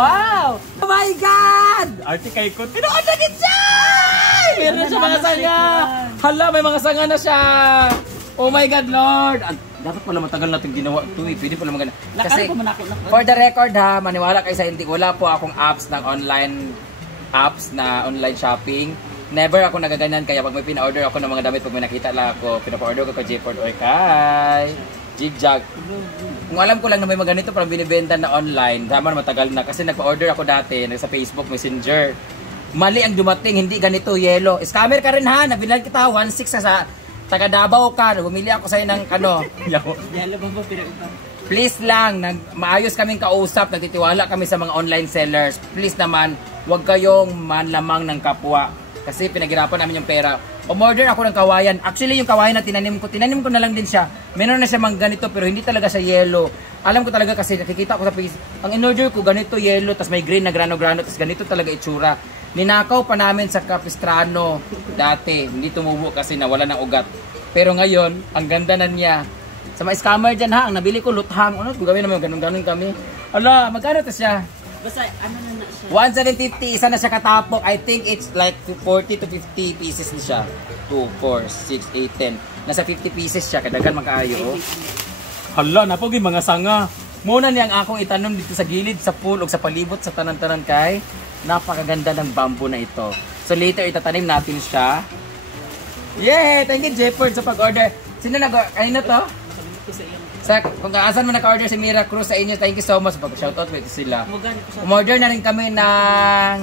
wow! Oh my God! Arte kay ko. Tinoon na din siya! Meron na siya mga sanga. Hala, may mga sanga na siya. Oh my God, Lord! Dapat pala matagal natin ginawa ito eh. Pwede pala maganda. Kasi, for the record ha, maniwala kayo sa hindi. Wala po akong apps ng online apps na online shopping. Never ako nagaganyan. Kaya pag may pina-order ako ng mga damit, pag may nakita lang ako, pina-order ko kay Jayford or kay Jigjag. Kung alam ko lang na may mga ganito parang binibenta na online, tama na matagal na. Kasi nagpa-order ako dati sa Facebook Messenger. Mali ang dumating, hindi ganito, yellow. Scammer ka rin ha, nabinal kita 1.6 sa taga Davao ka, bumili ako sa'yo ng ano. Please lang, maayos kaming kausap, nagtitiwala kami sa mga online sellers. Please naman, huwag kayong manlamang ng kapwa. Kasi pinaghirapan namin yung pera. Umorder ako ng kawayan. Actually, yung kawayan na tinanim ko na lang din siya. Meron na siya mang ganito, pero hindi talaga siya yellow. Alam ko talaga kasi nakikita ko sa Facebook. Ang in-order ko, ganito yellow, tas may green na grano-grano, tas ganito talaga itsura. Ninakaw pa namin sa Capistrano dati. Hindi tumubo kasi nawala ng ugat. Pero ngayon, ang ganda na niya. Sa mga scammer dyan ha, ang nabili ko luthang. Ano, gagawin naman, ganun-ganun kami. Ala, magkano to siya? Basta, ano na siya? 1,750, isa na siya katapok. I think it's like 40 to 50 pieces na siya. 2, 4, 6, 8, 10. Nasa 50 pieces siya, kadagan magkaayo. Oh. Hala, napogi mga sanga. Muna niyang akong itanom dito sa gilid, sa pool, o sa palibot, sa tanan-tanan kay. Napakaganda ng bamboo na ito. So later, itatanim natin siya. Yay! Thank you, Jayford, sa pag-order. Sino kanina to? Sa, kung kaasan mo naka-order si Mira Cruz sa inyo, thank you so much. Pag-shoutout with sila. Umorder na rin kami ng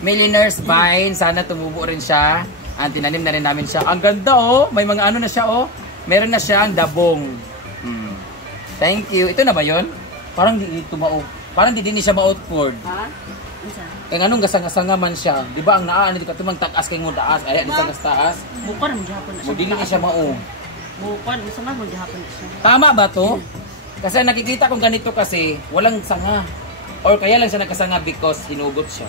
Millionaire's Vine. Sana tumubo rin siya. Tinanim na rin namin siya. Ang ganda oh! May mga ano na siya oh. Meron na siya ang dabong. Thank you. Ito na ba yun? Parang di ito Parang di din siya ma-outboard. Ha? Kaya nga nung gasang-gasanga man siya. Di ba ang naan dito katumang taas kay mo daas. Ay, di sa taas. Bukan mo gihapon na siya. Mudili na siya mao. Bukan, masama mo gihapon na siya. Tama ba to? Kasi nakikita kong ganito kasi walang sanga. Or kaya lang siya nagkasanga because hinugot siya.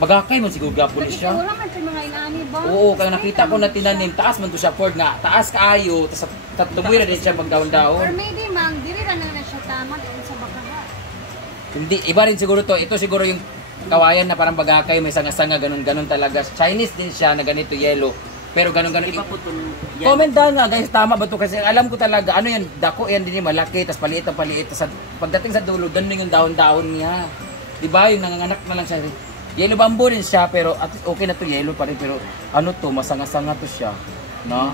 Bagakay mo siguro gapon siya. Wala man sa mga inani ba? Oo, kaya nakita ko na tinanim. Taas man to siya Ford nga. Taas kaayo. Tapos tumuwi na din siya pag daon-daon. Or maybe mang, dili na siya tama doon sa bakaha. Hindi, iba rin siguro to. Ito siguro yung kawayan na parang bagakay, may sanga-sanga, ganun-ganun talaga. Chinese din siya na ganito yellow. Pero ganun-ganun. Comment down nga guys, tama ba to? Kasi alam ko talaga, ano yan, dako yan din yung malaki, tas paliit ang paliit. Tas pagdating sa dulo, ganun yung daon-daon niya. Diba? Yung nanganganak na lang siya. Yellow bamboo din siya, pero at okay na to, yellow pa rin. Pero ano to, masanga-sanga to siya. No?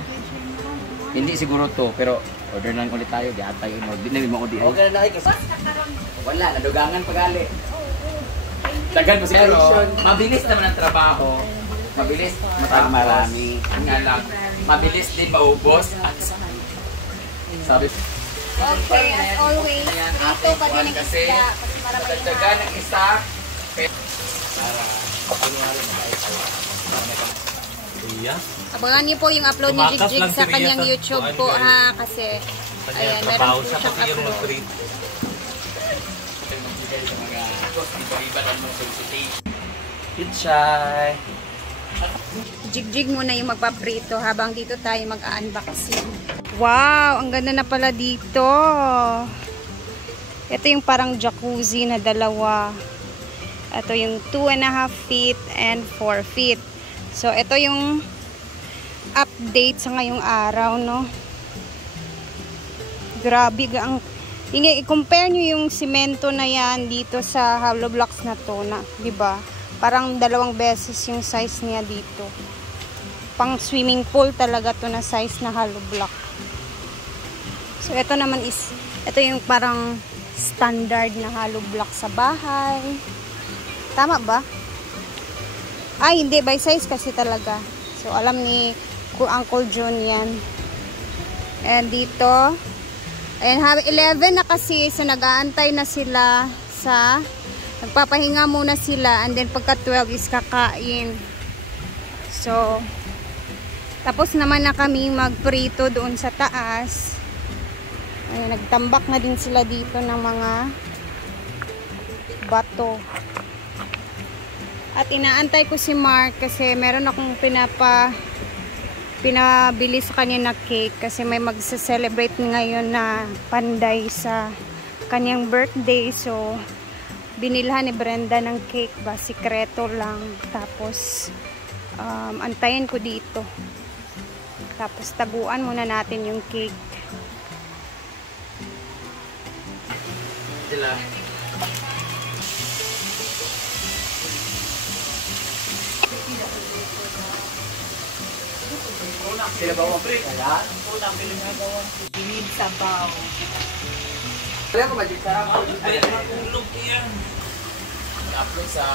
Hindi siguro to, pero order lang ulit tayo, di atay mo. Di na mo di. Okay na kasi. Wala, nadugangan pagali. Dagan pa pero mabilis naman ang trabaho. Mabilis, marami. Nga lang, mabilis din maubos. Sabi. Okay, as always, dito pa din ang isda. Para magdagan ng isa. Abangan niyo po yung upload ni Jigjig sa kanyang YouTube po ha, kasi ayan, meron po siyang upload. Pichay! Jigjig muna yung magpaprito habang dito tayo mag-unboxing. Wow! Ang ganda na pala dito. Ito yung parang jacuzzi na dalawa. Ito yung 2.5 feet and 4 feet. So, ito yung update sa ngayong araw, no? Grabe ang i-compare nyo yung simento na yan dito sa hollow blocks na to, na, diba? Parang 2 beses yung size niya dito. Pang swimming pool talaga to na size na hollow block. So, ito naman is, ito yung parang standard na hollow block sa bahay. Tama ba? Ay, hindi. By size kasi talaga. So, alam ni Uncle John yan. And dito, ayan, 11 na kasi. So, nag-aantay na sila sa, nagpapahinga muna sila. And then, pagka 12 is kakain. So, tapos naman na kami magprito doon sa taas. Ayan, nagtambak na din sila dito ng mga bato. At inaantay ko si Mark kasi meron akong pinabili sa kanya na cake kasi may magse-celebrate ngayon na panday sa kanyang birthday. So, binilhan ni Brenda ng cake ba, sikreto lang. Tapos antayin ko dito. Tapos taguan muna natin yung cake. Sila. Sila ba mo pre? Kaya? Unang pinagagawa. Iwid sabaw. Kaya ko ba dito sa ay matulog yan. I-upload sa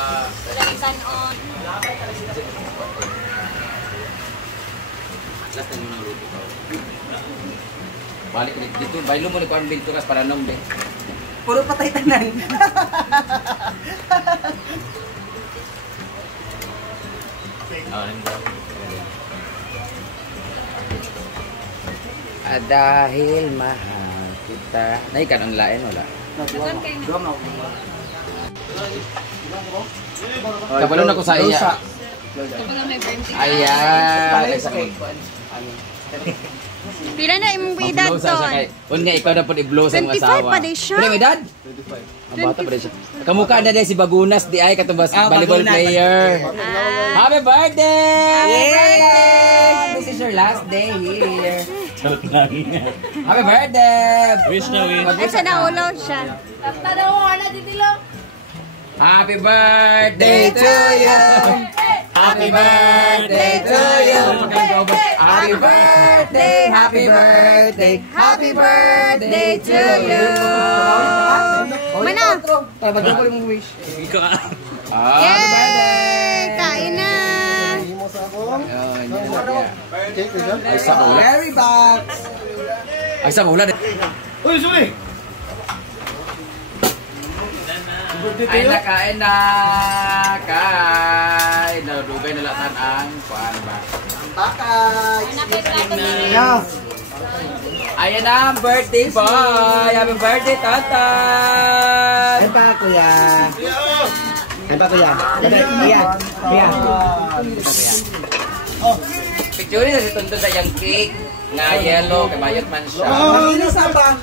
on. last time nang luto ko. Balik dito, baylo mo ni kuan bilto kas para nang be. Puro patay tanan. Dahil mahal kita. Naikan ang lain wala. Kabalo na ko sa iya. Ayan. Pila na imong edad ton? Unya ikaw na po i-blow sa mga asawa. 25 pa din siya. Pila may edad? 25. Ang bata pa din siya. Kamukha na din si Bagunas di ay katubas volleyball player. Happy birthday! Happy birthday! This is your last day here. Happy birthday! Wish na wish. Ay, sa naulo siya. Happy birthday to you! Happy birthday to you! Happy birthday! Happy birthday! Happy birthday to you! Mana? Bagay ko yung wish. Ikaw ka. Happy birthday! Kain na! Ay sa ulan. Very box. Ay sa ulan. Uy, sorry. Ay nakain na! Kain! Nadugay na latan ang kuan ba? Bakay. Ayan na ang birthday boy! Happy birthday, tatay! Ay pa, kuya. Ay pa, kuya. Kuya. Kuya. Picture na si Tundo sa yung cake na yellow, kay bayot man siya. Makinis na ba?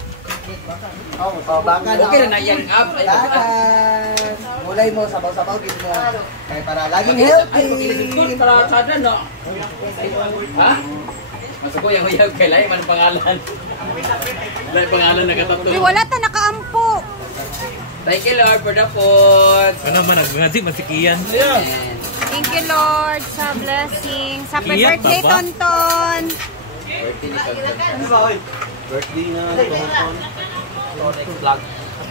Baka na. Okay na na yung up. Ay, Bakay. Mulay mo, sabaw-sabaw din mo. Kaya para laging Ay, healthy. pag-ilisod para sada, no? Ha? Masuko yung uyag kay Lai, man pangalan. Lai pangalan na katatlo. Uy, wala ta nakaampo. Thank you Lord for the food. Ano man, nag-ngazi, masikiyan. Thank you Lord sa blessings. Happy Iyak birthday, ba? Tonton. Birthday ni Tonton. Birthday na. Vlog.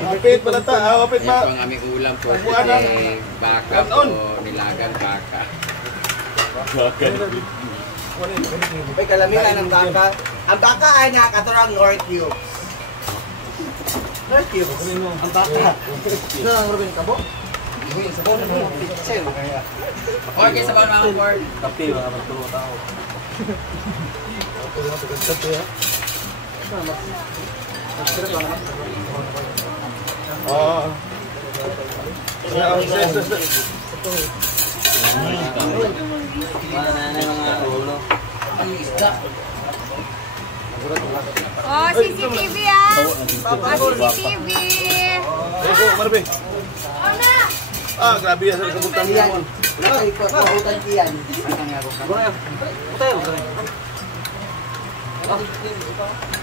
Kapit pala ta. Kapit Yan po ang aming ulam po. Today, baka po, nilagang baka. May kalamitan ng baka. Ang baka ay nakaturang North Cube. North Cube? Ang baka. No, ang Ruben Kabo? Uy, sa bawang ng mga pitsel. Or kayo sa bawang mga pork. Kapi, mga magtulong tao. Oh. Oh, CCTV ah. Oh, CCTV. Ah, grabe yan sa butang yan. Wala, ikot sa butang yan.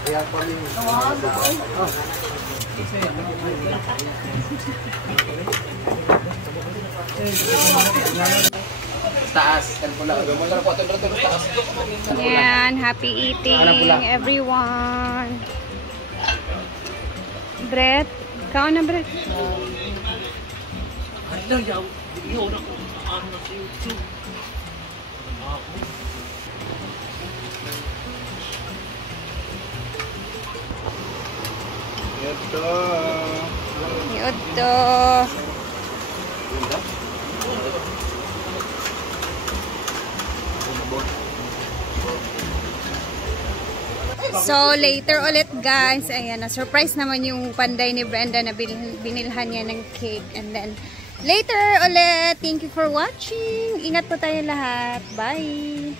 Kaya kami. Taas. Kan pula. Masarap po. Tulog-tulog taas. Yan, happy eating everyone. Brett, kaon na Brett. Ito. So, later ulit guys. Ayan, na-surprise naman yung panday ni Brenda na binilhan niya ng cake. And then, later ulit. Thank you for watching. Ingat po tayo lahat. Bye!